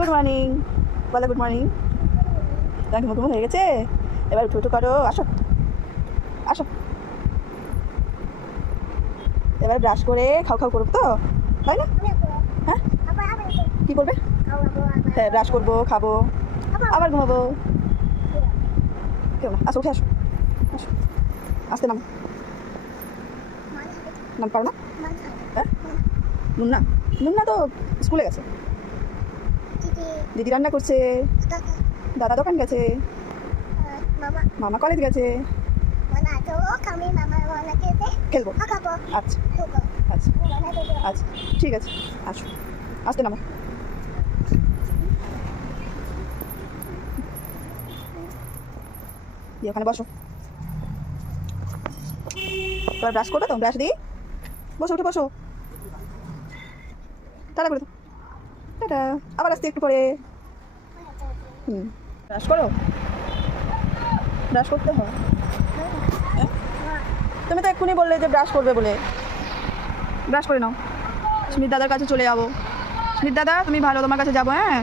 Good morning, বলো good morning. তোমার ঘুমো ঘুমো হয়ে গেছে, এবার উঠে উঠে করো। আসো আসো, এবার ব্রাশ করে খাও খাও করবো তো, তাই না? হ্যাঁ, কী করবে? হ্যাঁ, ব্রাশ করবো, খাবো, আবার ঘুমাবো। কেউ না, আসো উঠে আসো, আসো আসতে নাম নাম পারো না? হ্যাঁ, মুন্না, মুন্না তো স্কুলে গেছে, দিদি রান্না করছে, দাদা দোকান গেছে, মামা কলেজ গেছে। খেলবো, আচ্ছা আচ্ছা আচ্ছা, ঠিক আছে, আসো আসতে নামো। ওখানে বসো, এবার ব্রাশ করবে তো, ব্রাশ দিই, বসো উঠে বসো, টাটা করে দাও, টাটা, আবার আসতে একটু পরে। ব্রাশ করো, ব্রাশ করতে হয়। তুমি তো এক্ষুনি বললে যে ব্রাশ করবে বলে, ব্রাশ করে নাও। স্মিত দাদার কাছে চলে যাবো। স্মিত দাদা তুমি ভালো, তোমার কাছে যাবো। হ্যাঁ,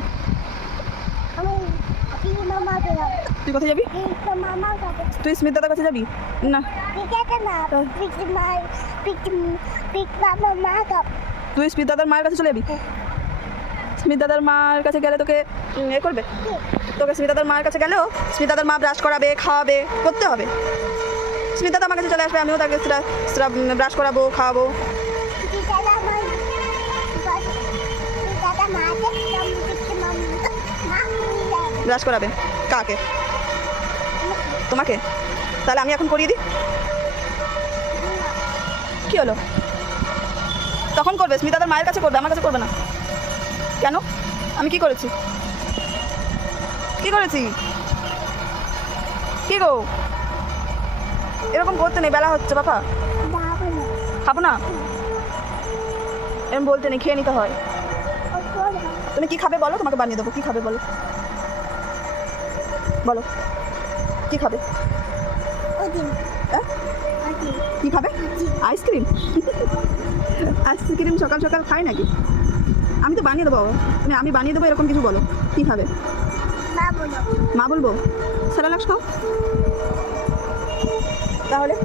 তুই কোথায় যাবি? তুই স্মিত দাদার কাছে যাবি না? তুই স্মিত দাদার মায়ের কাছে চলে যাবি। স্মিত দাদার মার কাছে গেলে তোকে এ করবে, তোকে স্মিত দাদার মার কাছে গেলেও স্মিত দাদার মা ব্রাশ করাবে, খাওয়াবে, করতে হবে। স্মিত দাদা আমার কাছে চলে আসবে, আমিও তাকে ব্রাশ করাবো, খাওয়াবো। ব্রাশ করাবে কাকে? তোমাকে? তাহলে আমি এখন করিয়ে দিই। কি হলো? তখন করবে, স্মিতাদের মায়ের কাছে করবে, আমার কাছে করবে না কেন? আমি কি করেছি? কি করেছি? কি গো, এরকম করতে নেই, বেলা হচ্ছে বাবা। খাবো না, এরকম বলতে নেই, খেয়ে নিতে হয়। তুমি কি খাবে বলো, তোমাকে বানিয়ে দেবো। কি খাবে বলো, বলো কি খাবে? কি খাবে? আইসক্রিম? আইসক্রিম সকাল সকাল খাই নাকি? আমি তো বানিয়ে দেবো, আমি বানিয়ে দেবো, এরকম কিছু বলো। কি খাবে? মা বলবো? স্যালাক্স খাও তাহলে।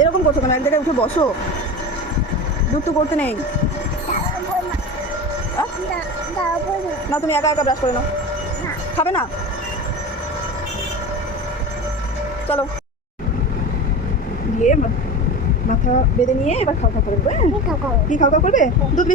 এরকম করছো কেন? এক জায়গায় উঠে বসো, দূর তো করতে নেই। না, তুমি একা একা ব্রাশ করে নাও। খাবে না? চলো, দিয়ে মাথা বেঁধে নিয়ে এবার খাওয়া খাওয়া করবে। কি খাওয়া খাওয়া করবে? দুধ